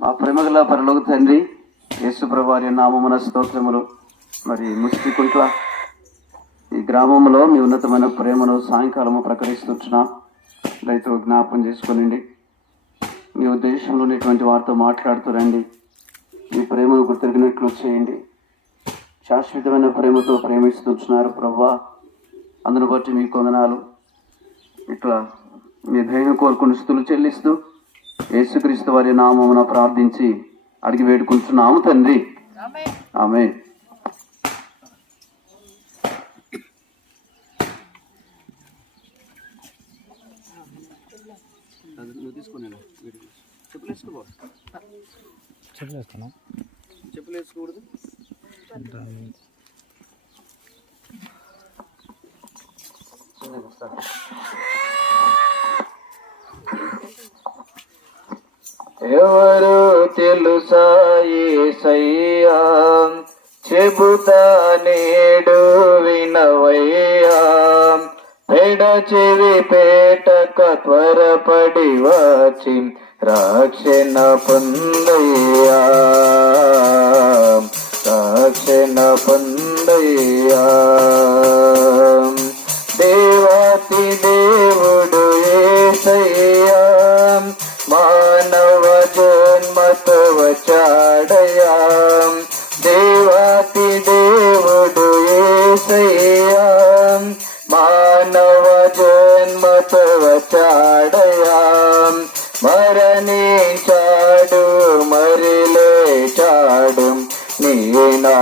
మా ప్రేమగల పరలోక తండ్రి, యేసుప్రభు వారి నామమున స్తోత్రములు. మరి ముష్టికుంట్ల ఈ గ్రామంలో మీ ఉన్నతమైన ప్రేమను సాయంకాలము ప్రకటిస్తున్నాం. రైతు జ్ఞాపం చేసుకోనండి. మీ ఉద్దేశంలో ఉన్నటువంటి వారితో మాట్లాడుతూ రండి. మీ ప్రేమను గుర్తెరిగినట్లు చేయండి. శాశ్వతమైన ప్రేమతో ప్రేమిస్తున్నారు ప్రభువా, అందును బట్టి మీ కొందనాలు. ఇట్లా మీ దయను కోరుకుని స్తుతులు చెల్లిస్తూ యేసుక్రీస్తు వారి నామమున ప్రార్థించి అడిగి వేడుకుంటున్నాము తండ్రి, ఆమేన్. చెప్పులేసుకోకూడదు. ఎవరు తెలుసా యేసయ్యా, చెబుతా నేడు వినవయ్యా. పెడ చెవి పేటక త్వరపడి వచ్చి రక్షణ పొందయ్యా, రక్షణ పొందయ్యా. దేవాతి దేవుడు యేసయ్యా, మానవ జన్మతో వచ్చాడయా. దేవాతి దేవుడు యేసయ్యా, మానవ జన్మతో వచ్చాడయా. మరణించాడు మరి లేచాడు నీ నా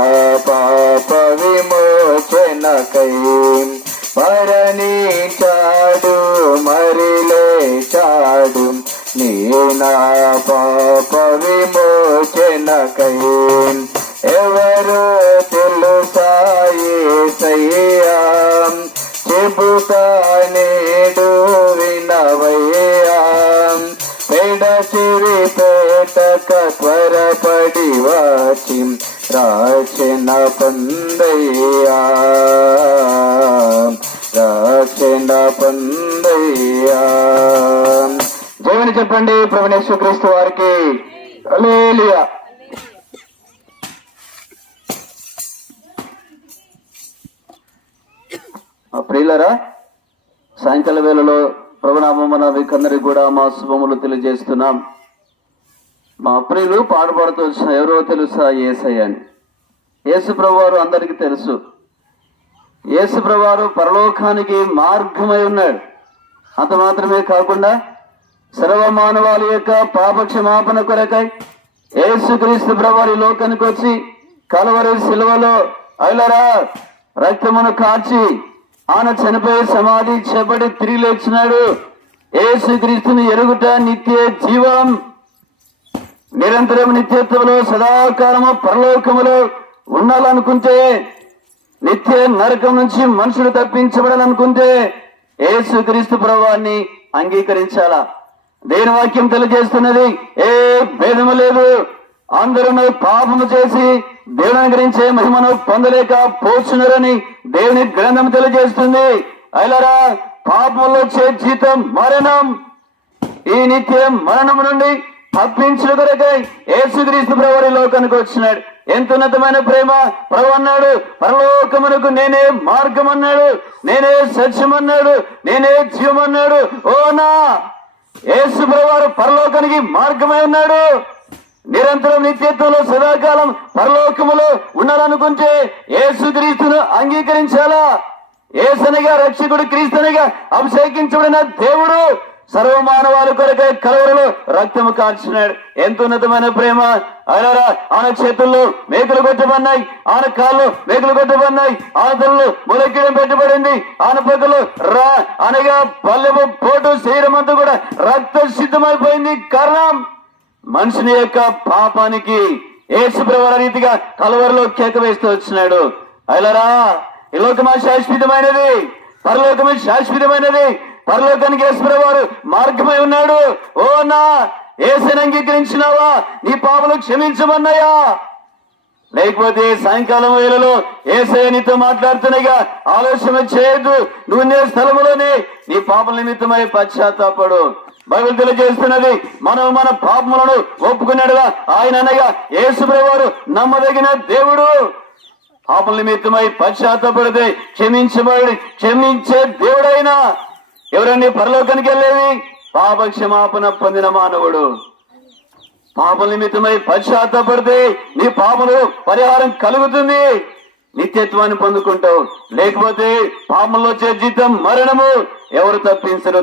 పాప విమోచనకై. మరణించాడు మరి లేచాడు నీ నా పాప విమోచనకై. ఎవరు తెలుసా యేసయ్యా, చెబుతా నేడు వినవయ్యా. పెడ చెవి పేటక త్వరపడి వచ్చి రక్షణ పొందయ్యా, రక్షణ పొందయ్యా. జయమని చెప్పండి ప్రభువైన యేసుక్రీస్తు వారికి. హల్లెలూయా. ప్రియులరా, సాయంకాల వేళలో ప్రభునామమున మీకందరికి కూడా మా శుభములు తెలియజేస్తున్నాం. మా ప్రియులు పాడుపడుతూ వచ్చిన ఎవరో తెలుసా యేసయ్య అని. యేసు ప్రభువారు అందరికీ తెలుసు. యేసు ప్రభువారు పరలోకానికి మార్గమై ఉన్నాడు. అంత మాత్రమే కాకుండా సర్వమానవాళి యొక్క పాపక్షమాపణ కొరకై యేసుక్రీస్తు ప్రభువారు లోకానికి వచ్చి కలవరి శిలువలో ఐలరా రక్తమును కార్చి ఆయన చనిపోయి సమాధి చేపడి తిరిగి లేచినాడు. యేసుక్రీస్తుని ఎరుగుట నిత్య జీవం. నిరంతరం నిత్యత్వంలో సదాకాలము పరలోకములో ఉండాలనుకుంటే, నిత్య నరకం నుంచి మనుషులు తప్పించబడాలనుకుంటే యేసుక్రీస్తు ప్రభువాన్ని అంగీకరించాలా. దేని వాక్యం తెలియజేస్తున్నది, ఏ భేదము లేదు. అందరూ పాపము చేసి దేవుని గురించే మహిమను పొందలేక పోచున్నారని దేవుని గ్రంథం తెలియజేస్తుంది. అయిలరా, పాపంలో వచ్చే జీతం మరణం. ఈ నిత్య మరణం నుండి తప్పించిన కొరకై యేసుక్రీస్తు ప్రభువు లోకానికి వచ్చినాడు. ఎంత ఉన్నతమైన ప్రేమ! ప్రభు అన్నాడు, పరలోకమునకు నేనే మార్గం అన్నాడు, నేనే సత్యం అన్నాడు, నేనే జీవం అన్నాడు. ఓ నా యేసు ప్రభువు పరలోకానికి మార్గమై ఉన్నాడు. నిరంతరం నిత్యత్వంలో సదాకాలం పరలోకములో ఉండాలనుకుంటే యేసుక్రీస్తును అంగీకరించాలా. యేసనిగా రక్షకుడు, క్రీస్తునిగా అభిషేకించబడిన దేవుడు సర్వమానవాళి కొరకై కలవరలో రక్తము కార్చినాడు. ఎంత ఉన్నతమైన ప్రేమ! అయినారా, ఆయన చేతుల్లో మేకులు కొట్టబడినాయి, ఆయన కాళ్ళు మేకులు కొట్టబడినాయి, ఆయన తల్లు ములకీడం పెట్టబడింది, ఆయన పక్కలు అనగా పల్లెము పోటు శరీరం అంతా కూడా రక్త సిద్ధమైపోయింది. కారణం మనుషుని యొక్క పాపానికి యేసు ప్రభువు రీతిగా కలవరలో కేక వేస్తూ వచ్చినాడు. అయిలరా, ఈ లోకమా శాశ్వతమైనది, పరలోకమే శాశ్వతమైనది. పరలోకానికి యేసు ప్రభువు మార్గమై ఉన్నాడు. ఓ నా యేసుని అంగీకరించినావా? నీ పాపలు క్షమించమన్నాయా? లేకపోతే సాయంకాలం వేళలో యేసయ్య నీతో మాట్లాడుతున్నాయిగా, ఆలోచన చేయొద్దు. నువ్వు నీ స్థలములోనే నీ పాపల నిమిత్తమై పశ్చాత్తాపడు. బైబిల్ తెలియజేస్తున్నది. మనం మన పాపములను ఒప్పుకున్నాడుగా ఆయన అనగా యేసు ప్రభువారు నమ్మదగిన దేవుడు. పాపల నిమిత్తమై పశ్చాత్తపడితే క్షమించే దేవుడైనా ఎవరండి పరలోకానికి వెళ్ళేది? పాప క్షమాపణ పొందిన మానవుడు. పాపల నిమిత్తమై పశ్చాత్తపడితే నీ పాపలు పరిహారం కలుగుతుంది, నిత్యత్వాన్ని పొందుకుంటావు. లేకపోతే పాపంలో వచ్చే జీతం మరణము. ఎవరు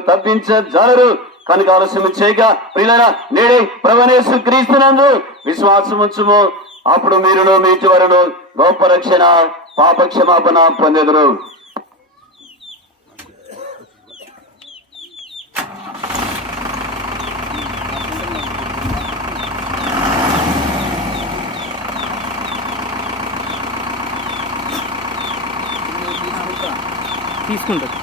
తప్పించజాలరు. కనుక ఆలస్యం చేయక ప్రియులారా, నేడే ప్రభువైన యేసు క్రీస్తునందు విశ్వాసం ఉంచుము. అప్పుడు మీరును మీ చివరను గొప్ప రక్షణ పాప క్షమాపణ పొందెదరు. తీసుకుంటారు.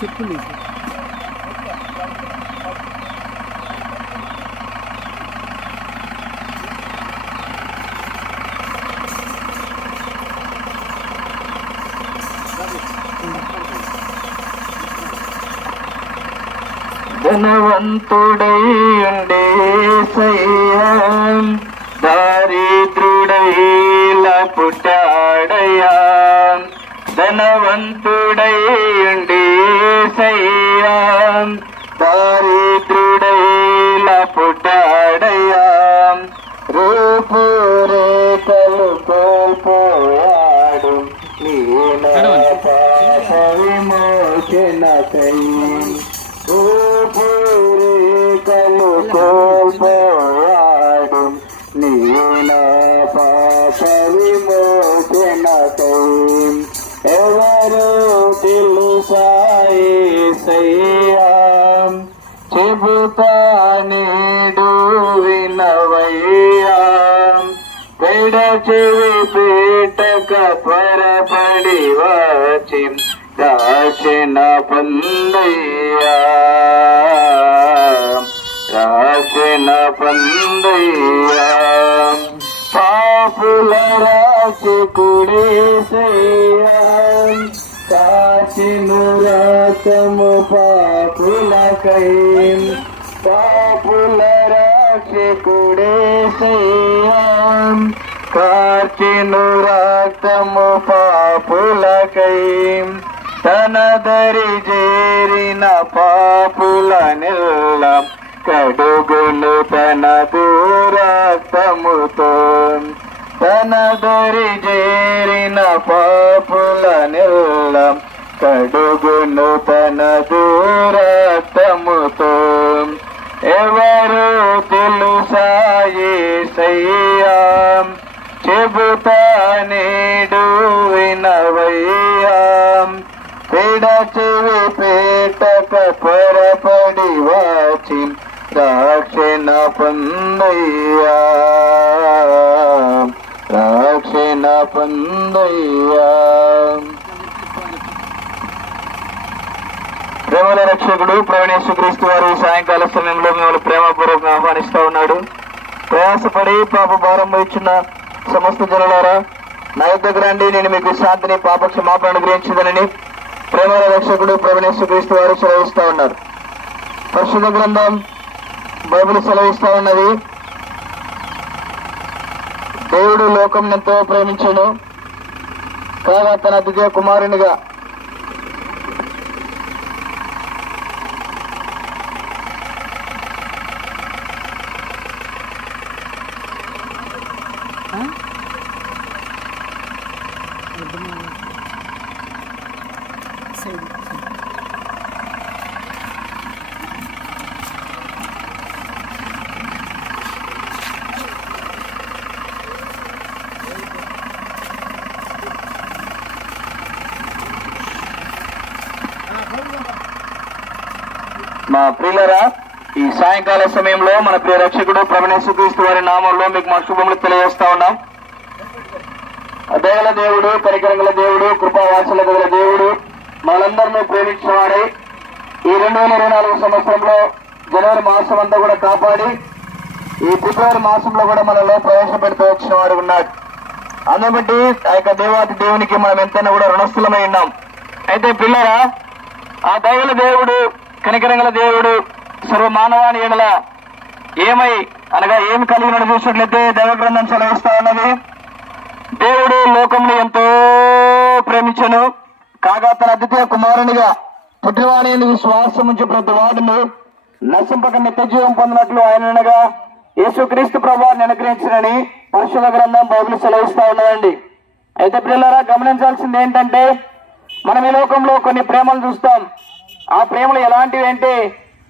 చెప్పులు ధనవంతుడై ఉండే యేసయ్యా దారిద్రుడైలా పుట్టాడయ్యా. ధనవంతుడై ఉండే యేసయ్యా దారిద్రుడైలా పుట్టాడయ్యా. రూపు రేఖలు కోల్పోయాడు పాప విమోచనకై. రూపురేఖలు కోల్పోయాడు నీనా పాప విమోచనకై. ఎవరు తెలుసా యేసయ్యా చెబుతా నేడు వినవయ్యా. పెడ చెవి పీటక త్వరపడి వచ్చి రక్షణ పొందయ్యా. రక్షణ పొందయ్యా. పాపుల రక్షకుడేసయ్యా కాచిను రక్తము పాపులకై. పాపుల రక్షకుడేసయ్యా కార్చిను రక్తము పాపులకై. తన దరి చేరిన పాపులనెల్ల కడుగును తన రక్తముతో. తన దరి చేరిన పాపులనెల్ల కడుగును తన రక్తముతో. ఎవరు తెలుసా యేసయ్యా చెబుతా నేడు వినవయ్యా. పెడ చెవి పీటక పొరపడి వచ్చి రక్షణ పొందయ్యా. రక్షణ పొందయ్యా. ప్రేమల రక్షకుడు ప్రభువైన యేసుక్రీస్తు వారు సాయంకాల సమయంలో మిమ్మల్ని ప్రేమపూర్వకంగా ఆహ్వానిస్తూ ఉన్నాడు. ప్రయాసపడి పాప భారం వహించిన సమస్త జనులారా నా యొద్దకు రండి, నేను మీకు శాంతిని పాప క్షమాపణ అనుగ్రహించదనని ప్రేమల రక్షకుడు ప్రభువైన యేసుక్రీస్తు వారు సెలవిస్తూ ఉన్నారు. పరిశుద్ధ గ్రంథం బైబిల్ సెలవిస్తూ ఉన్నది, దేవుడు లోకం ఎంతో ప్రేమించెను కాగా తన ద్వితీయ కుమారునిగా మా ప్రియులరా, ఈ సాయంకాల సమయంలో మన ప్రియ రక్షకుడు ప్రభువైన యేసుక్రీస్తు వారి నామంలో మీకు మా శుభములు తెలియజేస్తా ఉన్నాం. దయగల దేవుడు, కనికరంగల దేవుడు, కృపావాసుల గల దేవుడు, మనందరినీ ప్రేమించేవాడే ఈ 2024 సంవత్సరంలో జనవరి మాసం అంతా కూడా కాపాడి ఈ ఫిబ్రవరి మాసంలో కూడా మనలో ప్రవేశపెడుతూ వచ్చిన వాడు ఉన్నాడు. అందుని బట్టి ఆ యొక్క దేవాతి దేవునికి మనం ఎంతైనా కూడా రుణస్థులమై ఉన్నాం. అయితే పిల్లరా, ఆ దైవల దేవుడు, కనికరంగల దేవుడు సర్వమానవాని ఎడల ఏమి కలిగిన చూసినట్లయితే దైవ గ్రంథం సెలవిస్తా ఉన్నది. దేవుడు లోకంలో ఎంతో ప్రేమించను కాగా తన అద్వితీయ కుమారునిగా పుట్టినవాని విశ్వాసం నుంచి ప్రతి వాడును నశింపక నిత్య జీవం పొందినట్లు ఆయనగా యేసుక్రీస్తు ప్రభువాన్ని అనుగ్రహించనని పరిశుద్ధ గ్రంథం బైబిల్ సెలవిస్తా ఉన్నదండి. అయితే పిల్లరా, గమనించాల్సింది ఏంటంటే, మనం ఈ లోకంలో కొన్ని ప్రేమలు చూస్తాం. ఆ ప్రేమలు ఎలాంటివి అంటే,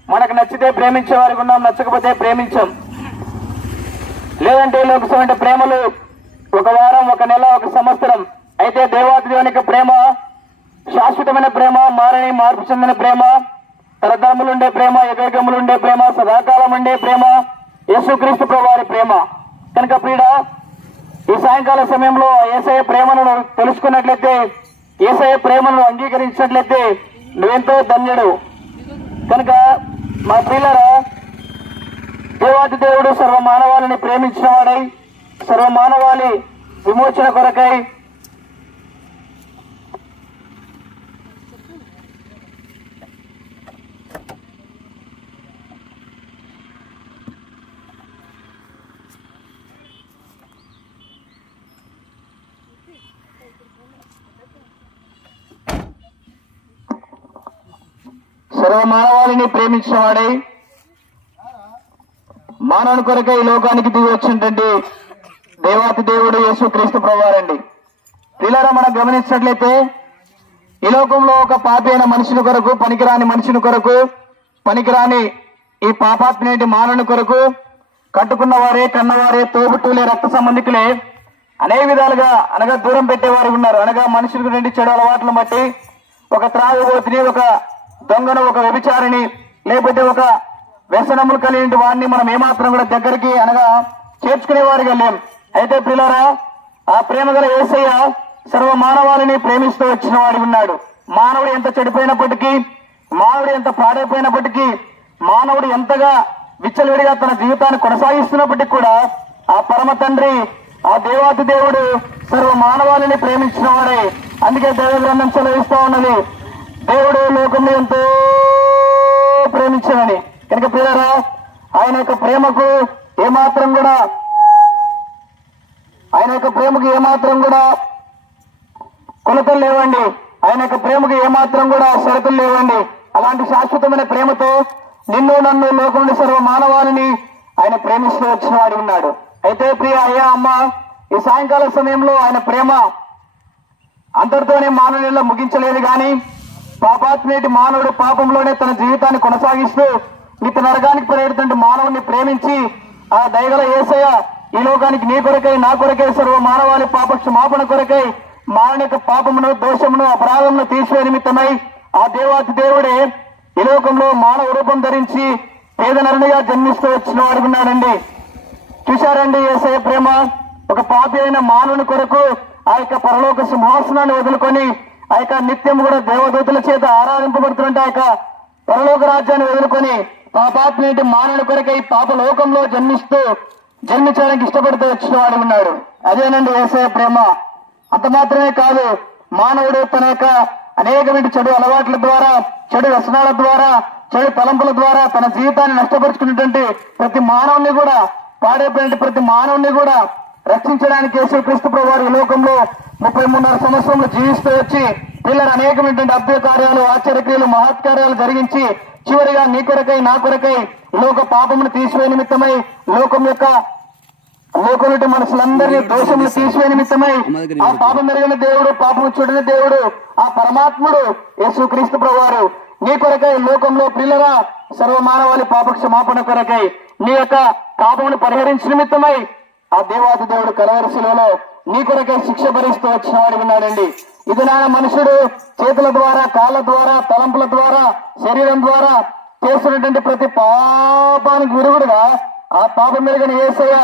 మనకు నచ్చితే ప్రేమించే వారికి ఉన్నాం, నచ్చకపోతే ప్రేమించాం. లేదంటే లోకసమైన ప్రేమలు ఒక వారం, ఒక నెల, ఒక సంవత్సరం. అయితే దేవాతి దేవునికి ప్రేమ శాశ్వతమైన ప్రేమ, మారని మార్పు చెందిన ప్రేమ, తరతరములుండే ప్రేమ, యుగములుండే ప్రేమ, సదాకాలం ఉండే ప్రేమ, యేసుక్రీస్తు ప్రభువారి ప్రేమ. కనుక ప్రియుడ, ఈ సాయంకాల సమయంలో యేసయ్య ప్రేమను తెలుసుకున్నట్లయితే, యేసయ్య ప్రేమను అంగీకరించినట్లయితే నువ్వెంతో ధన్యుడు. కనుక మా ప్రియులరా, దేవాతి దేవుడు సర్వమానవాళిని ప్రేమించిన వాడై సర్వమానవాళి విమోచన కొరకై సర్వమానవాళిని ప్రేమించిన వాడై మానవుని కొరకై ఈ లోకానికి దిగి వచ్చినటువంటి దేవాతి దేవుడు యేసుక్రీస్తు ప్రభువారండి. పిల్లరా, మనం గమనించినట్లయితే ఈ లోకంలో ఒక పాపి అయిన మనుషుని కొరకు, పనికిరాని మనుషుని కొరకు, పనికిరాని ఈ పాపాత్మనేటి మానవుని కొరకు కట్టుకున్న వారే, కన్నవారే, తోబుట్టులే, రక్త సంబంధికులే అనేక విధాలుగా అనగా దూరం పెట్టేవారు ఉన్నారు. అనగా మనుషులకు నుండి చెడు అలవాట్లను బట్టి ఒక త్రాగుబోతుని, ఒక దొంగను, ఒక వ్యభిచారిని, లేకపోతే ఒక వ్యసనములు కలిగిన వాడిని మనం ఏమాత్రం కూడా దగ్గరికి అనగా చేర్చుకునేవారుగా లేం. అయితే పిల్లరా, ఆ ప్రేమ గల యేసయ్య సర్వ మానవాళిని ప్రేమిస్తూ వచ్చిన వాడు ఉన్నాడు. మానవుడు ఎంత చెడిపోయినప్పటికీ, మానవుడు ఎంత పాడైపోయినప్పటికీ, మానవుడు ఎంతగా విచ్చలవిడిగా తన జీవితాన్ని కొనసాగిస్తున్నప్పటికీ కూడా ఆ పరమ తండ్రి, ఆ దేవాతి దేవుడు సర్వ మానవాళిని ప్రేమించిన వాడే. అందుకే దైవ గ్రంథం సెలవిస్తా ఉన్నది, దేవుడు లోకంలో ఎంతో ప్రేమించాలని. కనుక పిల్లరా, ఆయన యొక్క ప్రేమకు ఏమాత్రం కూడా కొలతలు లేవండి. ఆయన యొక్క ప్రేమకు ఏమాత్రం కూడా షరతులు లేవండి. అలాంటి శాశ్వతమైన ప్రేమతో నిన్ను, నన్ను, లోకం నుండి సర్వ మానవాళిని ఆయన ప్రేమిస్తూ వచ్చిన వాడు ఉన్నాడు. అయితే ప్రియ అయ్యా, అమ్మ, ఈ సాయంకాల సమయంలో ఆయన ప్రేమ అంతటితోనే మానవునిలో ముగించలేదు కానీ, పాపాత్మేటి మానవుడు పాపంలోనే తన జీవితాన్ని కొనసాగిస్తూ నిత్య నరకానికి పరిగెడుతుంటే మానవుని ప్రేమించి ఆ దయగల యేసయ్య ఈ లోకానికి నీ కొరకై, నా కొరకై, సర్వ మానవాళి పాప క్షమాపణ కొరకై మానవ యొక్క పాపమును, దోషమును, అపరాధమును తీర్చే నిమిత్తమై ఆ దేవాతి దేవుడే ఈ లోకంలో మానవ రూపం ధరించి పేద నరునిగా జన్మిస్తూ వచ్చిన వాడుకున్నాడండి. చూశారండి యేసయ్య ప్రేమ. ఒక పాపి అయిన మానవుని కొరకు ఆ యొక్క పరలోక సింహాసనాన్ని వదులుకొని ఆ యొక్క నిత్యం కూడా దేవదూతుల చేత ఆరాధింపబడుతుంటే ఆ యొక్క పరలోక రాజ్యాన్ని వదులుకొని పాపాత్మేటి మానవుని కొరకై పాప లోకంలో జన్మించడానికి ఇష్టపడుతూ వచ్చిన వాడు ఉన్నాడు. అదేనండి యేసయ్య ప్రేమ. అంత మాత్రమే కాదు, మానవుడు తన యొక్క అనేకమైన చెడు అలవాట్ల ద్వారా, చెడు వ్యసనాల ద్వారా, చెడు తలంపుల ద్వారా తన జీవితాన్ని నష్టపరుచుకున్నటువంటి ప్రతి మానవుని కూడా, పాడైపోయిన ప్రతి మానవుని కూడా రక్షించడానికి యేసుక్రీస్తు ప్రభువారు ఈ లోకంలో 33.5 సంవత్సరంలో జీవిస్తూ వచ్చి పిల్లలు అనేకమైనటువంటి అద్భుత కార్యాలు, ఆశ్చర్యక్రియలు, మహత్కార్యాలు జరిగించి చివరిగా నీ కొరకై, నా కొరకై లోక పాపమును తీసివే నిమిత్తమై లోకం మనుషులందరినీ దోషములు తీసివే నిమిత్తమై ఆ పాపం మెరుగైన దేవుడు, పాపము చూడని దేవుడు, ఆ పరమాత్ముడు యేసుక్రీస్తు ప్రభువారు నీ కొరకై లోకంలో పిల్లరా సర్వమానవాళి పాప క్షమాపణ కొరకై నీ యొక్క పాపమును పరిహరించిన నిమిత్తమై ఆ దేవాది దేవుడు కలవరి శిలువలో నీ కొరకై శిక్ష భరిస్తూ వచ్చిన వాడు ఉన్నాడండి. ఇది నాన్న మనుషుడు చేతుల ద్వారా, కాళ్ళ ద్వారా, తలంపుల ద్వారా, శరీరం ద్వారా చేస్తున్నటువంటి ప్రతి పాపానికి విరుగుడుగా ఆ పాపం మెరుగని యేసయ్య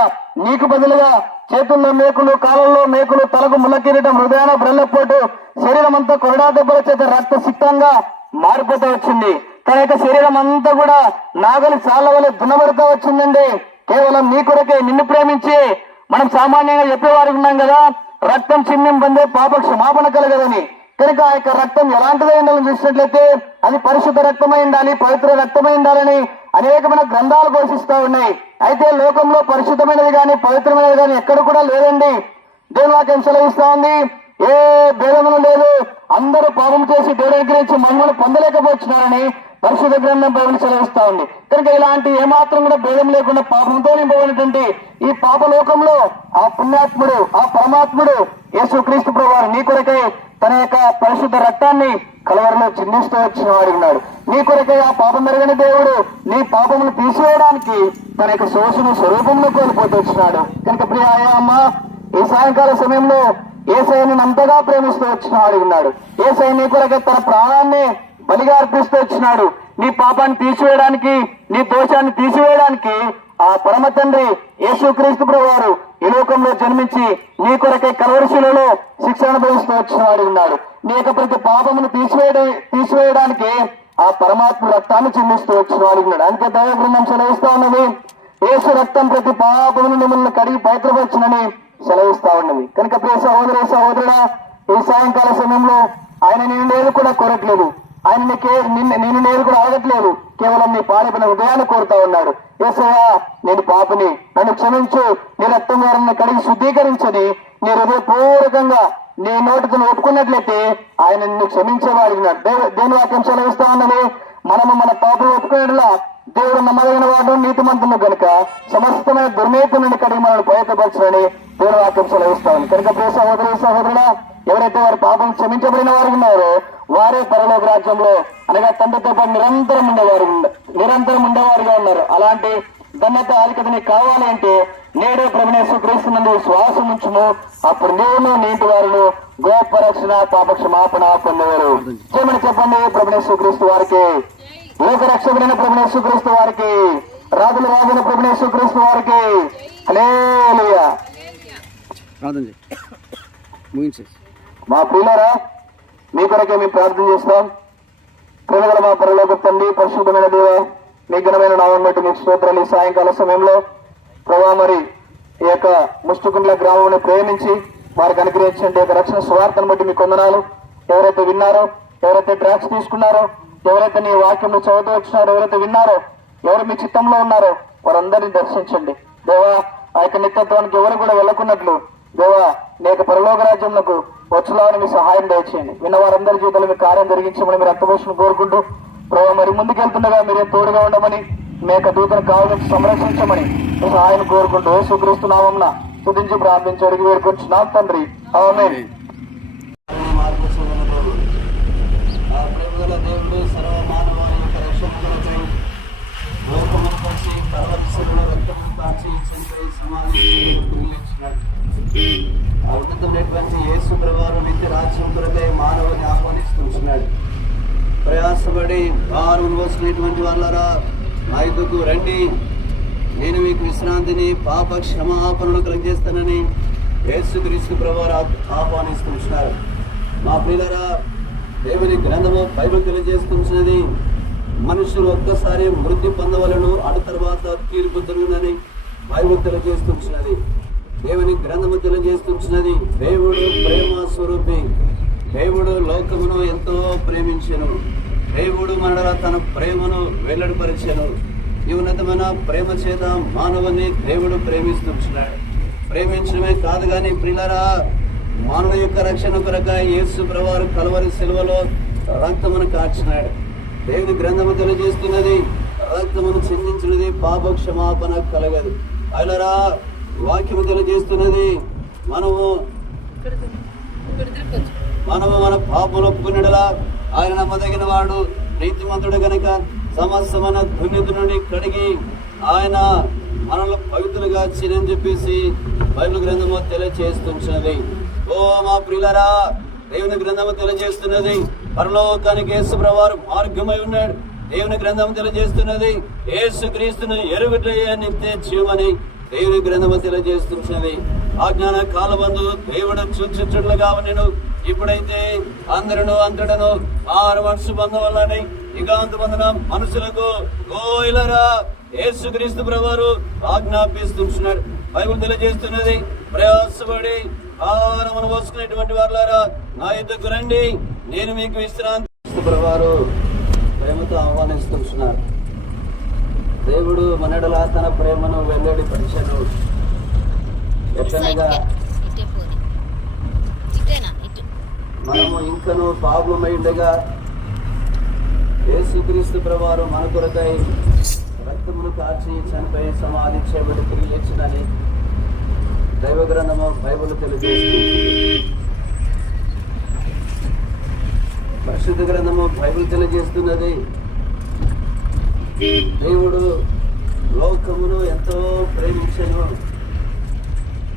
నీకు బదులుగా చేతుల్లో మేకులు, కాళ్ళల్లో మేకులు, తలకు ముళ్ళ కిరీటం, హృదయాన బ్రెల్లపోటు, శరీరం అంతా కొరడా దెబ్బల చేత రక్త సిక్తంగా మారిపోతూ వచ్చింది. తన యొక్క శరీరం అంతా కూడా నాగలి చాల వల్ల దున్నబడుతూ వచ్చిందండి. కేవలం నీ కొరకే, నిన్ను ప్రేమించి. మనం సామాన్యంగా చెప్పేవారికి ఉన్నాం కదా, రక్తం చిందింపందే పాప క్షమాపణ కలగదని. కనుక ఆ యొక్క రక్తం ఎలాంటిదై ఉండాలని చూసినట్లయితే అది పరిశుద్ధ రక్తమై ఉండాలి, పవిత్ర రక్తమై ఉండాలని అనేకమైన గ్రంథాలు ఘోషిస్తా ఉన్నాయి. అయితే లోకంలో పరిశుద్ధమైనది కానీ పవిత్రమైనది కానీ ఎక్కడ కూడా లేదండి. దేవుని వాక్యం సెలవిస్తా ఉంది, ఏ భేదములు లేదు, అందరూ పాపం చేసి దేవుడి దగ్గర నుంచి మహిమను పొందలేకపోతున్నారని పరిశుద్ధ గ్రంథం బైబిల్ సెలవిస్తా ఉంది. కనుక ఇలాంటి ఏమాత్రం కూడా భేదం లేకుండా పాపంతో నింపబడినటువంటి ఈ పాప లోకంలో ఆ పుణ్యాత్ముడు, ఆ పరమాత్ముడు యేసుక్రీస్తు ప్రభువారు నీ కొరకై తన యొక్క పరిశుద్ధ రక్తాన్ని కలవరలో చిందిస్తూ వచ్చిన వాడున్నాడు. నీ కొరకై ఆ పాపం మెరుగని దేవుడు నీ పాపమును తీసివేయడానికి తన యొక్క శోషను స్వరూపంలో కోల్పోతూ వచ్చినాడు. కనుక ప్రియ అమ్మ, ఈ సాయంకాల సమయంలో యేసయ్యను అంతగా ప్రేమిస్తూ వచ్చిన వాడున్నాడు. యేసయ్య నీ కొరకై తన ప్రాణాన్ని బలిగా అర్పిస్తూ వచ్చినాడు. నీ పాపాన్ని తీసివేయడానికి, నీ దోషాన్ని తీసివేయడానికి ఆ పరమ తండ్రి యేసుక్రీస్తు ప్రభువారు ఈ లోకంలో జన్మించి నీ కొరకై కల్వరి శిలువలో శిక్ష అనుభవిస్తూ వచ్చిన వాడు ఉన్నాడు. నీ యొక్క ప్రతి పాపమును తీసివేయడానికి ఆ పరమాత్మ రక్తాన్ని చిందిస్తూ వచ్చిన వాడు ఉన్నాడు. అందుకే దైవ గ్రంథం సెలవిస్తా ఉన్నది, యేసు రక్తం ప్రతి పాపమును మిమ్మల్ని కడిగి పవిత్రపరచునని సెలవిస్తా ఉన్నది. కనుక ప్రియ సహోదరుడా, ఈ సాయంకాల సమయంలో ఆయన నేను నేను కూడా కోరట్లేదు, ఆయన నేను నేను కూడా అడగట్లేదు, కేవలం నీ పాలిపిన హృదయాన్ని కోరుతా ఉన్నాడు. యేసయ్యా, నేను పాపిని, నన్ను క్షమించు, నీ రక్తం ద్వారా నన్ను కడిగి శుద్ధీకరించని నీ హృదయపూర్వకంగా నీ నోటితో ఒప్పుకున్నట్లయితే ఆయన నిన్ను క్షమించేవాడు. దేవుని వాక్యం సెలవిస్తా ఉన్నది, మనము మన పాపను ఒప్పుకునేలా దేవుడు నమ్మదగిన వాడు, నీతిమంతుడు కనుక సమస్తమైన దుర్నీతి నుండి కడిగి మనల్ని పవిత్రపరచునని దేవుని వాక్యం సెలవిస్తా ఉంది. కనుక ప్రియ సహోదరుడా, ఎవరైతే వారి పాపం క్షమించబడిన వారు ఉన్నారో వారే పరలోక రాజ్యంలో అనగా తండ్రితో పాటు నిరంతరం ఉండేవారుగా ఉన్నారు. అలాంటి ధన్యత ఆధిక్యత నీకు కావాలి అంటే నేడే ప్రభువైన యేసుక్రీస్తు నందు శ్వాసం ఉంచుము, అప్పుడు నీవును నీటి వారును గొప్ప రక్షణ పాప క్షమాపణ పొందేవారు. చేయమని చెప్పండి. ప్రభువైన యేసుక్రీస్తు వారికి, లోక రక్షకుడైన ప్రభువైన యేసుక్రీస్తు వారికి, రాజుల రాజైన ప్రభువైన యేసుక్రీస్తు వారికి హల్లెలూయా. మా ప్రియులారా, మీ కొరకే మేము ప్రార్థన చేస్తాం. ప్రేమగల మా పరలోక తండ్రి, పరిశుద్ధమైన దేవ, మీ ఘనమైన నామం బట్టి మీకు స్తోత్రాలు. ఈ సాయంకాల సమయంలో ప్రభా, మరి ఈ యొక్క ముష్టికుండ్ల గ్రామాన్ని ప్రేమించి వారికి అనుగ్రహించండి యొక్క రక్షణ స్వార్థను బట్టి మీకు వందనాలు. ఎవరైతే విన్నారో, ఎవరైతే డ్రాగ్స్ తీసుకున్నారో, ఎవరైతే నీ వాక్యంలో చదువుతూ వచ్చినారో, ఎవరైతే విన్నారో, ఎవరు మీ చిత్తంలో ఉన్నారో వారందరినీ దర్శించండి దేవా. ఆ యొక్క నిత్యత్వానికి ఎవరు కూడా వెళ్ళకున్నట్లు దేవా, నీ యొక్క పరలోక రాజ్యంలో వచ్చులాలని మీ సహాయం దయచేయండి. విన్న వారందరి జీవితంలో మీ కార్యం జరిగించమని మీరు రక్తపోషణ కోరుకుంటూ ప్రభావ మరి ముందుకెళ్తుండగా మీరే తోడుగా ఉండమని, మీ యొక్క దూతను కావాలని సంరక్షించమని మీ సహాయం కోరుకుంటూ యేసుక్రీస్తు నామమున స్తుతించి ప్రార్థించి అడిగి వేడుకొంచున్నాం తండ్రి, ఆమేన్. దేవుడు సర్వ మానవాళి యొక్క రక్షణ కొరకై లోకమును పరిచి పరవశిలో రక్తము కాచి చనిపోయి సమాధి ఆ ఉన్నతమైనటువంటి యేసు ప్రభువారు నిత్య రాజ్యం కొరకై మానవుని ఆహ్వానిస్తున్నాడు. ప్రయాసపడి వారు మోసినటువంటి వాళ్ళరా నా యుద్ధకు రండి, నేను మీకు విశ్రాంతిని పాప క్షమాపణను కలిగజేస్తానని యేసుక్రీస్తు ప్రభువారు ఆహ్వానిస్తున్నారు. మా ప్రియులరా, దేవుని గ్రంథము బైబిల్ తెలియజేస్తున్నది, మనుషులు ఒక్కసారి మృతి పొందవలను, అటు తర్వాత తీర్పు జరుగునని బైబిల్ తెలియజేస్తున్నది. దేవుని గ్రంథము తెలియజేస్తున్నది, దేవుడు ప్రేమ స్వరూపి, దేవుడు లోకమును ఎంతో ప్రేమించెను, దేవుడు మనల తన ప్రేమను వెల్లడిపరిచెను. ఈ ఉన్నతమైన ప్రేమ చేత మానవుని దేవుడు ప్రేమిస్తున్నాడు. ప్రేమించడమే కాదు కానీ ప్రియులారా, మానవుని యొక్క రక్షణ కొరకై యేసు ప్రభువారు కల్వరి శిలువలో రక్తమును కార్చినాడు. దేవుని గ్రంథము తెలియజేస్తున్నది, రక్తమును చిందించినది పాప క్షమాపణ కలగదు. అయినరా వాక్యము తెలియజేస్తున్నది, మనము మన పాపములు ఒప్పుకున్నడలా ఆయన నమ్మదగిన వాడు, నీతిమంతుడు గనుక సమస్తమైన దుర్నీతి నుండి కడిగి ఆయన మనల్ని పవిత్రులుగా చేయని చెప్పేసి బైబిల్ గ్రంథము తెలియజేస్తున్నది. ఓ మా ప్రియులారా, దేవుని గ్రంథము తెలియజేస్తున్నది, పరలోకానికి యేసు ప్రభువారు మార్గమై ఉన్నాడు, దేవుని గ్రంథం తెలియజేస్తున్నది. యేసుక్రీస్తును ఎరుగుటయే నిత్య జీవమని దేవుని గ్రంథము తెలియజేస్తున్నది. ఆజ్ఞాన కాలమందు దేవుడు చూచుచుండగా నేను ఇప్పుడైతే అందరూ అంతటను ఆరు మనసు బంధవల్లని ఇగాంత బంధన మనుషులకు గోయిలరా యేసుక్రీస్తు ప్రభువారు ఆజ్ఞాపిస్తున్నాడు. బైబిల్ తెలియజేస్తున్నది, ప్రయాసపడి భారమును మోసుకునేటువంటి వారులారా నా యొద్దకు రండి, నేను మీకు విశ్రాంతి. ప్రభువారు ప్రేమతో ఆహ్వానిస్తున్నారు. దేవుడు మనడలా తన ప్రేమను వెల్లడి పరిచను ఎట్లనగా మనము ఇంకను పాపమైండగా యేసుక్రీస్తు ప్రభువారు మన కొరకై రక్తమును కార్చి చనిపోయి సమాధి చేయబడి తిరిగి లేచినని దైవ గ్రంథము బైబిల్ తెలియజేస్తుంది. పరిశుద్ధ గ్రంథము బైబిల్ తెలియజేస్తున్నది. దేవుడు లోకమును ఎంతో ప్రేమించను,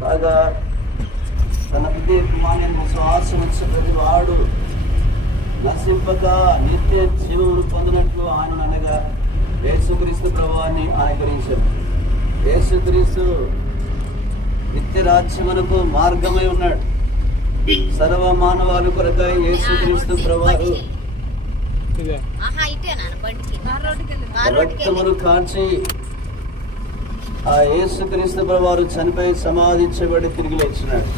బాగా తన విద్య కుమారుని శ్వాసం వచ్చే ప్రతి వాడు నశింపక నిత్య జీవమును పొందినట్లు ఆయన అనగా యేసుక్రీస్తు ప్రభువాన్ని అనుగ్రహించారు. యేసుక్రీస్తు నిత్య రాజ్యమునకు మార్గమై ఉన్నాడు. సర్వ మానవాళి కొరకై యేసుక్రీస్తు ప్రభువారు రక్తమును కార్చి ఆ యేసుక్రీస్తు ప్రభువారు చనిపోయి సమాధించబడి తిరిగి లేచినాడు.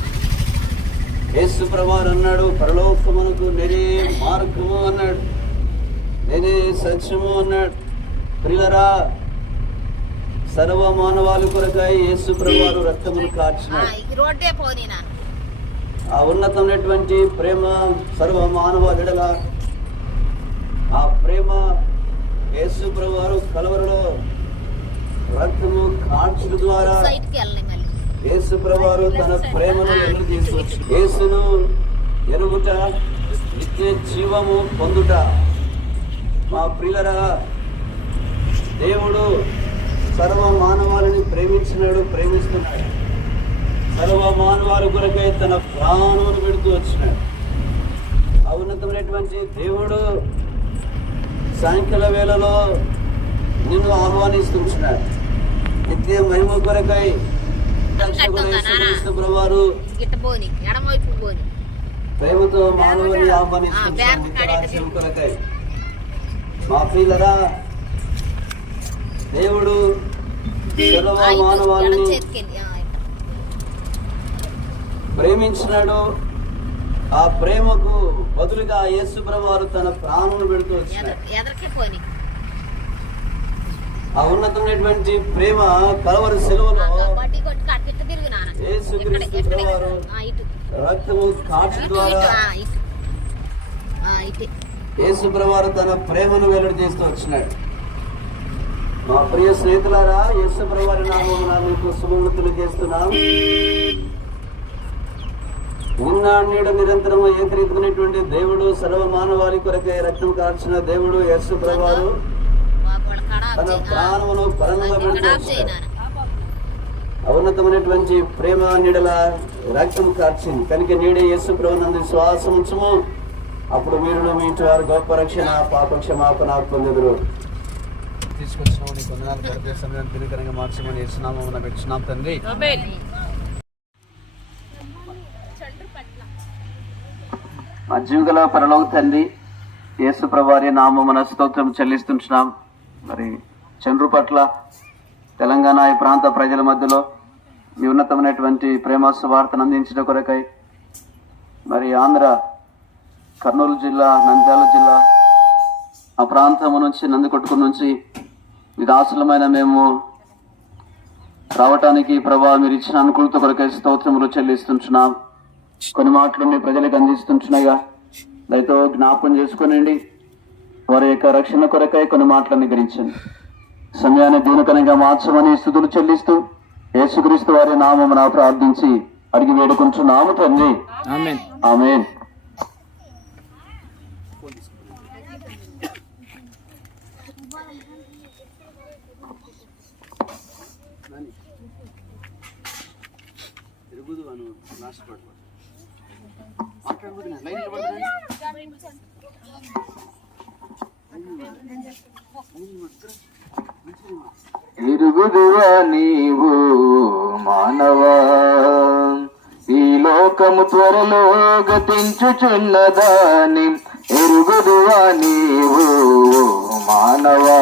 యేసు ప్రభువారు అన్నాడు, పరలోకమునకు నేనే మార్గము అన్నాడు, నేనే సత్యము అన్నాడు. ప్రియులరా, సర్వ మానవాళి కొరకై యేసు ప్రభువారు రక్తమును కార్చినాడు. ఆ ఉన్నతమైనటువంటి ప్రేమ సర్వ మానవాళిడల ఆ ప్రేమ యేసు ప్రభువారు కలవరలో రక్తము కార్చుట ద్వారా యేసు ప్రభువారు తన ప్రేమను వెలుగు తీసుకొచ్చు. యేసును ఎరుగుట నిత్య జీవము పొందుట. మా ప్రియులరా, దేవుడు సర్వ మానవాళిని ప్రేమిస్తున్నాడు. సర్వ మానవాళి కొరకై తన ప్రాణమును పెడుతూ వచ్చినాడు. ఉన్నతమైనటువంటి దేవుడు సాయంకాల వేళలో నిన్ను ఆహ్వానిస్తున్నాడు. నిత్య మహిమ కొరకై ప్రభువారు ప్రేమతో మానవుని ఆహ్వానిస్తున్నాడు కొరకై. మా ప్రియులరా, దేవుడు సర్వ మానవాళిని ప్రేమించినాడు. ఆ ప్రేమకు బదులుగా యేసు ప్రభువారు తన ప్రాణమును పెడుతూ వచ్చినాడు. ఆ ఉన్నతమైనటువంటి ప్రేమ కలవరి శిలువలో యేసుక్రీస్తు ప్రభువారు రక్తము కార్చు ద్వారా యేసు ప్రభువారు తన ప్రేమను వెల్లడి చేస్తూ వచ్చినాడు. మా ప్రియ స్నేహితులారా, యేసు ప్రభువారి నామమున మీకు శుభములు చేస్తున్నాం. నిన్న నేడు నిరంతరము ఏకరీతినటువంటి దేవుడు సర్వ మానవాళి కొరకై రక్తం కార్చిన దేవుడు యేసు ప్రభువారు తన ప్రాణమును పరంగా పెడుతూ ఉన్నతమైనటువంటి ప్రేమ నీడల రక్తం కార్చింది కనుక నేడే యేసు ప్రభునందు శ్వాసం ఉంచుము, అప్పుడు మీరు మీ ఇంటి వారు గొప్ప రక్షణ పాప క్షమాపణ పొందెదరు. తీసుకొచ్చినాము నీ కొందనాలు గడిపే సమయాన్ని తిరిగికరంగా మార్చమని యేసునామమున పెట్టుచున్నాం తండ్రి. మా జీవితంలో పరలోక తండ్రి, యేసు ప్రభువారి నామమున స్తోత్రం చెల్లిస్తున్నాం. మరి చంద్రు పట్ల తెలంగాణ ఈ ప్రాంత ప్రజల మధ్యలో ఈ ఉన్నతమైనటువంటి ప్రేమ సువార్తను అందించడం కొరకై మరి ఆంధ్ర కర్నూలు జిల్లా, నంద్యాల జిల్లా ఆ ప్రాంతము నుంచి నందికొట్టుకు నుంచి ఈ దాసులమైన మేము రావటానికి ప్రభావ మీరు ఇచ్చిన అనుకూలత కొరకై స్తోత్రములు చెల్లిస్తున్నాం. కొన్ని మాటలు మీ ప్రజలకు అందిస్తుంటున్నాగా దయతో జ్ఞాపకం చేసుకునండి. వారి యొక్క రక్షణ కొరకై కొన్ని మాటలను గ్రహించండి. సమయాన్ని దీనికనంగా మార్చమని స్తుతులు చెల్లిస్తూ యేసుక్రీస్తు వారి నామమున ప్రార్థించి అడిగి వేడుకుంటున్నాము తండ్రి. ఆమేన్. ఆమేన్. మాట్లాడబోతున్నా లైన్ ఎరుగుదువా నీవు మానవా, ఈ లోకము త్వరలో గతించుచున్నదాని. ఎరుగుదువా నీవు మానవా,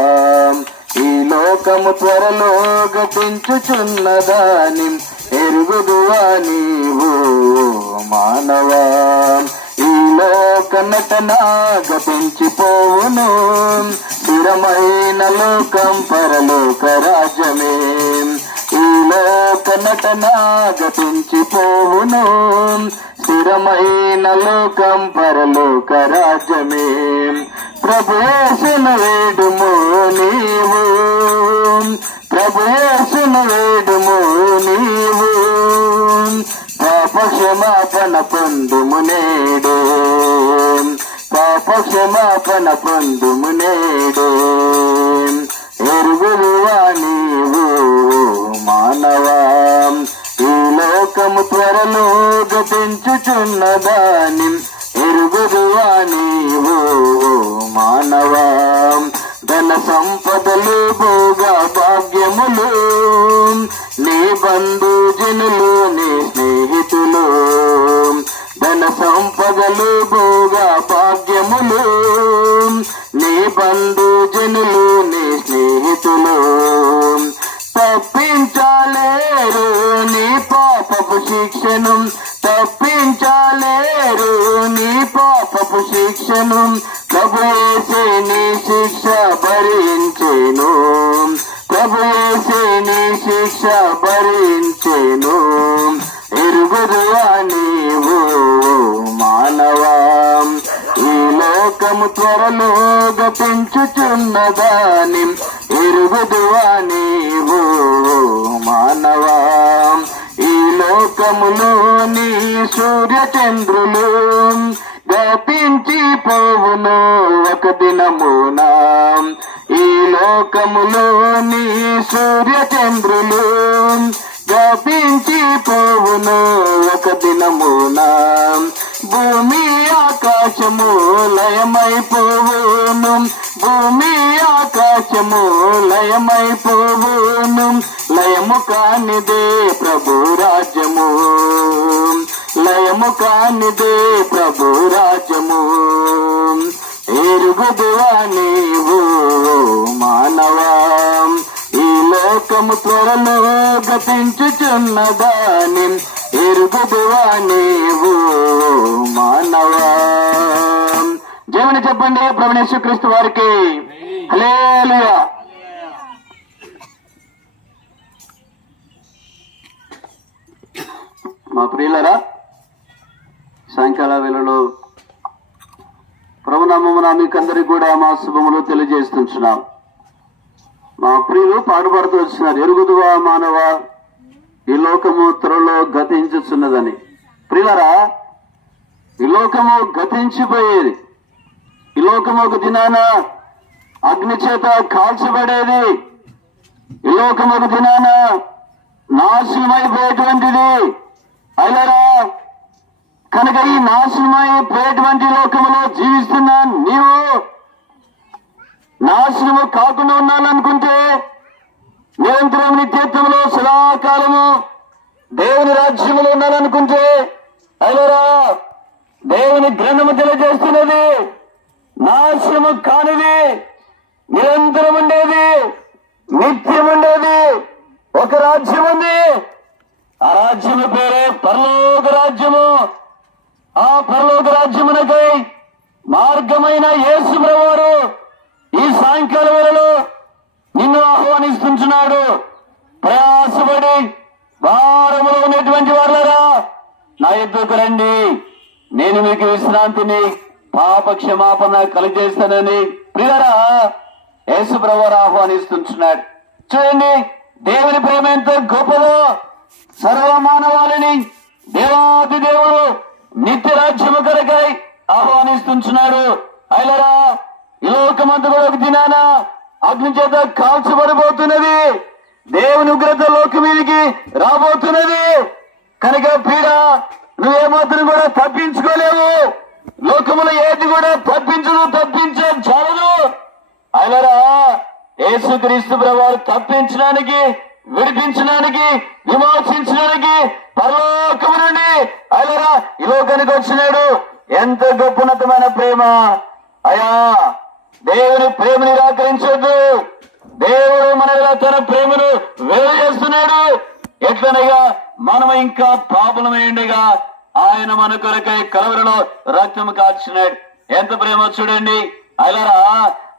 ఈ లోకము త్వరలో గతించుచున్నదాని. ఎరుగుదువా నీవు మానవా, ఈ లోక నటన గతించిపోవును. స్థిరమైన లోకం పరలోక రాజ్యమే. ఈ లోక నటన గతించిపోవును. స్థిరమైన లోకం పరలోక రాజ్యమే. ప్రభు యేసును వేడుము నీవు, ప్రభు యేసును వేడుము నీవు. పాప క్షమాపణ పొందుము నేడు, పాప క్షమాపణ పొందుము నేడు. ఎరుగుదువా నీవు మానవా, ఈ లోకము త్వరలో గతించుచున్నదాని. ఎరుగుదువా నీవు మానవా, ధన సంపదలు భోగ భాగ్యములు, నీ బంధు జనులు నీ స్నేహితులు. ధన సంపదలు భోగ భాగ్యములు, నీ బంధు జనులు నీ స్నేహితులు. తప్పించలేరు నీ పాపపు శిక్షను, తప్పించలేరు నీ పాపపు శిక్షను. ప్రభు యేసే నీ శిక్ష భరించెను, ప్రభు యేసే నీ శిక్ష భరించెను. ఎరుగుదువా నీవు మానవా, ఈ లోకము త్వరలో గతించుచున్నదాని. ఎరుగుదువా నీవు మానవా, ఈ లోకములోని సూర్యచంద్రులు గతించిపోవును ఒక దినమున. ఈ లోకములోని సూర్యచంద్రులు గతించిపోవును ఒక దినమున. భూమి ఆకాశము లయమైపోవును, భూమి ఆకాశము లయమైపోవును. లయము కానిదే ప్రభు రాజ్యము, లయము కానిదే ప్రభు రాజ్యము. ఎరుగుదువా నీవు మానవా, ఈ లోకము త్వరలో గతించుచున్నదాని. ఎరుగుదువా నీవు మానవా. దేవుని చెప్పండి ప్రభువైన యేసుక్రీస్తు వారికి హల్లెలూయా. మా ప్రియులరా, సాయంకాల వేళలో ప్రభునామమున మీకందరికి కూడా మా శుభములు తెలియజేస్తున్నాం. మా ప్రియులు పాడుపడుతూ వచ్చినారు, ఎరుగుదువా మానవ, ఈ లోకము త్వరలో గతించుచున్నదని. ప్రియులరా, ఈ లోకము గతించిపోయేది, ఈ లోకము ఒక దినాన అగ్ని చేత కాల్చబడేది, ఈ లోకము ఒక దినాన నాశనమైపోయేటువంటిది. అయినరా, కనుక ఈ నాశనమైపోయేటువంటి లోకములో జీవిస్తున్న నీవు నాశనము కాకుండా ఉండాలనుకుంటే, నిరంతరం నిత్యత్వంలో సదాకాలము దేవుని రాజ్యములో ఉండాలనుకుంటే, అయినరా, దేవుని గ్రంథము తెలియజేస్తున్నది నాశనము కానిది, నిరంతరం ఉండేది, నిత్యం ఉండేది ఒక రాజ్యం ఉంది. ఆ రాజ్యము పేరే పరలోక రాజ్యము. ఆ పరలోక రాజ్యమునకై మార్గమైన యేసు ప్రభువారు ఈ సాయంకాల వేళలో నిన్ను ఆహ్వానిస్తున్నాడు. ప్రయాసపడి భారములో ఉన్నటువంటి వాళ్ళరా, నా ఎద్దుకు రండి, నేను మీకు విశ్రాంతిని పాప క్షమాపణ కలిగజేస్తానని ప్రియరా యేసు ప్రభువారు ఆహ్వానిస్తున్నాడు. చూడండి, దేవుని ప్రేమ ఎంత గొప్పదో. సర్వమానవాళిని దేవాది దేవుడు నిత్య రాజ్యము కొరకై ఆహ్వానిస్తున్నాడు. అయిలరా, ఈ లోకమంతా కూడా ఒక దినాన అగ్ని చేత కాల్చబడిపోతున్నది, దేవుని ఉగ్రత లోకం మీదకి రాబోతున్నది. కనుక పీడ నువ్వేమాత్రం కూడా తప్పించుకోలేవు. లోకములో ఏది కూడా తప్పించదు, తప్పించే చాలదు. అయినరా యేసుక్రీస్తు ప్రభువారు తప్పించడానికి, విడిపించడానికి, విమోచించడానికి పరలోకము నుండి అయినరా ఈ లోకానికి వచ్చినాడు. ఎంత గొప్పనతమైన ప్రేమ అయ్యా! దేవుని ప్రేమ నిరాకరించొద్దు. దేవుడు మనలో తన ప్రేమను వెలువజేస్తున్నాడు. ఎట్లనగా మనం ఇంకా పాపలమైండగా ఆయన మన కొరకై కలవరలో రక్తము కార్చినాడు. ఎంత ప్రేమ చూడండి అయినరా!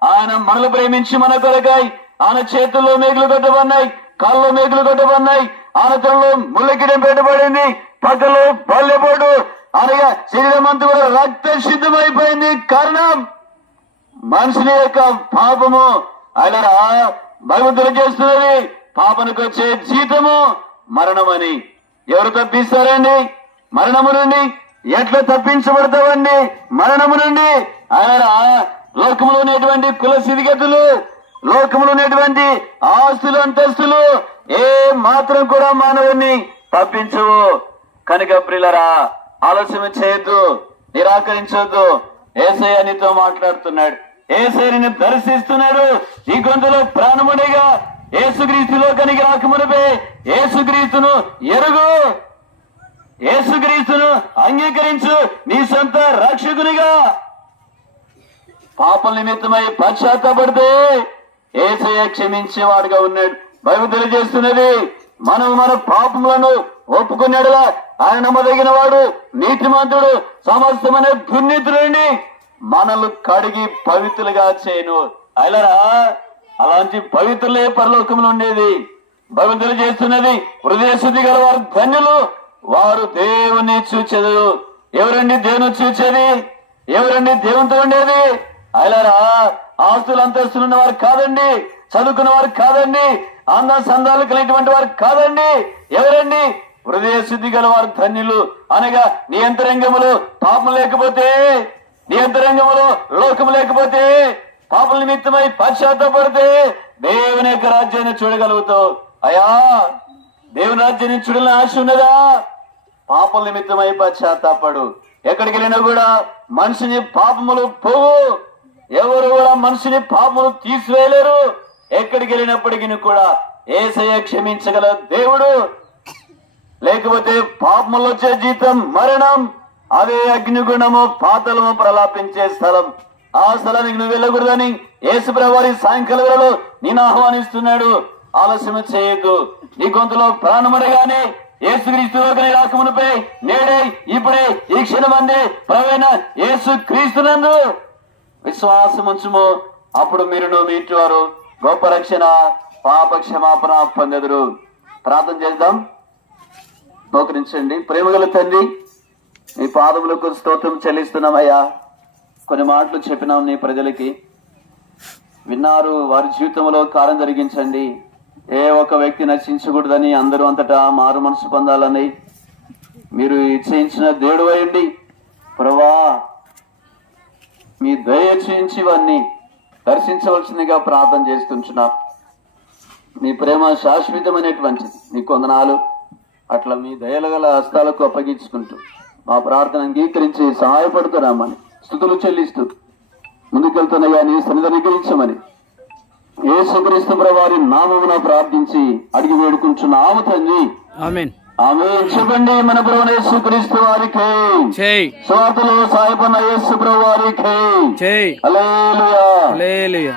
ఆయన మనల్ని ప్రేమించి మన కొరకై ఆయన చేతుల్లో మేకులు కొట్టబడినాయి, కాళ్ళలో మేకులు కొట్టబడినాయి, ఆయన తనలో ముళ్ళకిడం పెట్టబడింది, పక్కలో బల్లెపోటు అనగా శరీరం అంతా కూడా రక్త సిద్ధమైపోయింది. కారణం మనుషుని యొక్క పాపము. అయినరా భగవంతుడు చేస్తున్నది పాపనికి వచ్చే జీతము మరణమని. ఎవరు తప్పిస్తారండి మరణము నుండి? ఎట్లా తప్పించబడతావండి మరణము నుండి? అయినరా లోకంలో ఉన్నటువంటి కుల స్థితిగతులు, లోకంలో ఉన్నటువంటి ఆస్తులు, అంతస్తులు ఏ మాత్రం కూడా మానవుణ్ణి తప్పించవు. కనుక ప్రియులరా ఆలస్యం చేయొద్దు, నిరాకరించొద్దు. యేసయ్య నీతో మాట్లాడుతున్నాడు, యేసయ్యని దర్శిస్తున్నాడు. ఈ గొంతులో ప్రాణముడిగా యేసుక్రీస్తులో కనుక రాకమునిపే యేసుక్రీస్తును ఎరుగు, యేసుక్రీస్తును అంగీకరించు నీ సొంత రక్షకునిగా. పాపల నిమిత్తమై పశ్చాత్తాపడితే యేసయ్య క్షమించేవాడుగా ఉన్నాడు. బైబిల్ తెలియజేస్తున్నది మనం మన పాపములను ఒప్పుకున్నాడుగా ఆయన నమ్మదగిన వాడు, నీతిమంతుడు, సమస్తమైన దుర్నీతులని మనల్ని కడిగి పవిత్రులుగా చేయను. అయిలరా అలాంటి పవిత్రులే పరలోకంలో ఉండేది. బైబిల్ తెలియజేస్తున్నది హృదయ శుద్ధి గల వారు ధన్యులు, వారు దేవుని చూచెదు. ఎవరండి దేవుని చూచేది? ఎవరండి దేవునితో ఉండేది? అయిలరా ఆస్తులు అంతస్తులు ఉన్న వారు కాదండి, చదువుకున్న వారు కాదండి, అంద సందాలు కలిగినటువంటి వారు కాదండి. ఎవరండి? హృదయ శుద్ధి గల వారు ధన్యులు. అనగా నీ అంతరంగములు పాపం లేకపోతే, నీ అంతరంగములు లోకము లేకపోతే, పాపల నిమిత్తమై పశ్చాత్తాపడితే దేవుని యొక్క రాజ్యాన్ని చూడగలుగుతావు. అయ్యా దేవుని రాజ్యాన్ని చూడాలని ఆశ ఉన్నదా? పాపల నిమిత్తమై పశ్చాత్తాపడు. ఎక్కడికి వెళ్ళినా కూడా మనిషిని పాపములు పోవు. ఎవరు కూడా మనిషిని పాపములు తీసివేయలేరు. ఎక్కడికి వెళ్ళినప్పటికీ కూడా యేసయ్య క్షమించగల దేవుడు. లేకపోతే పాపములు వచ్చే జీతం మరణం, అదే అగ్నిగుణము, పాతలము ప్రలాపించే స్థలం. ఆ స్థలానికి నువ్వు వెళ్ళకూడదని యేసు ప్రభువారి సాయంకాల వేళలో నేను ఆహ్వానిస్తున్నాడు. ఆలస్యం చేయొద్దు. నీ గొంతులో ప్రాణమడగానే యేసుక్రీస్తులోకి రాకమునిపై నేడే ఇప్పుడే ఈ క్షణమందే ప్రవీణ యేసు క్రీస్తునందు విశ్వాసం ఉంచుము. అప్పుడు మీరును మీ ఇంటి వారు గొప్ప రక్షణ, పాప క్షమాపణ పొందెదరు. ప్రార్థన చేద్దాం. మోకరించండి. ప్రేమగల తండ్రి, నీ పాదములకు స్తోత్రం చెల్లిస్తున్నామయ్యా. కొన్ని మాటలు చెప్పినాం నీ ప్రజలకి, విన్నారు. వారి జీవితంలో కార్యం జరిగించండి. ఏ ఒక్క వ్యక్తి నశించకూడదని, అందరూ అంతటా మారు మనసు పొందాలని మీరు ఇచ్చేయించిన దేవుడు అయ్యండి. ప్రభా మీ దయ చూయించి ఇవన్నీ దర్శించవలసిందిగా ప్రార్థన చేస్తుంటున్నా. మీ ప్రేమ శాశ్వతమైనటువంటిది. మీ కొందనాలు అట్లా మీ దయలు గల హస్తాలకు అప్పగించుకుంటూ మా ప్రార్థన అంగీకరించి సహాయపడుతున్నామని స్తుతులు చెల్లిస్తూ ముందుకెళ్తున్నాయా నీ సన్నిధిని అంగీకరించమని యేసుక్రీస్తు ప్రభువారి నామమున ప్రార్థించి అడిగి వేడుకుంటున్నాము తండ్రి. ఆమేన్. ఆమేన్. చెప్పండి. మన ప్రభువైన యేసుక్రీస్తు వారికి జై. స్వార్థలో సాయపడిన యేసు ప్రభువారికి జై. హల్లెలూయా. హల్లెలూయా.